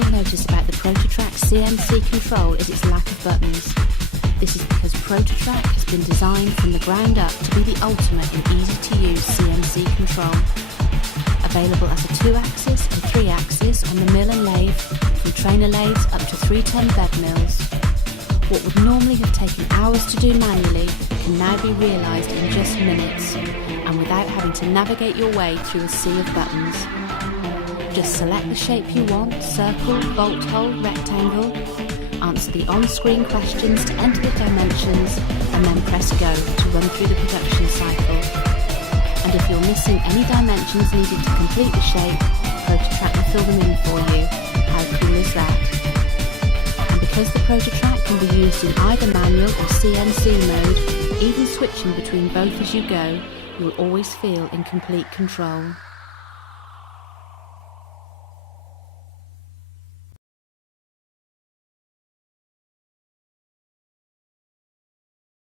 you'll notice about the ProtoTRAK CNC control is its lack of buttons. This is because ProtoTRAK has been designed from the ground up to be the ultimate in easy-to-use CNC control. Available as a 2-axis and 3-axis on the mill and lathe, from trainer lathes up to 3-ton bed mills. What would normally have taken hours to do manually can now be realised in just minutes, and without having to navigate your way through a sea of buttons. Just select the shape you want, circle, bolt hole, rectangle, answer the on-screen questions to enter the dimensions, and then press go to run through the production cycle. And if you're missing any dimensions needed to complete the shape, ProtoTRAK will fill them in for you. How cool is that? And because the ProtoTRAK can be used in either manual or CNC mode, even switching between both as you go, you'll always feel in complete control.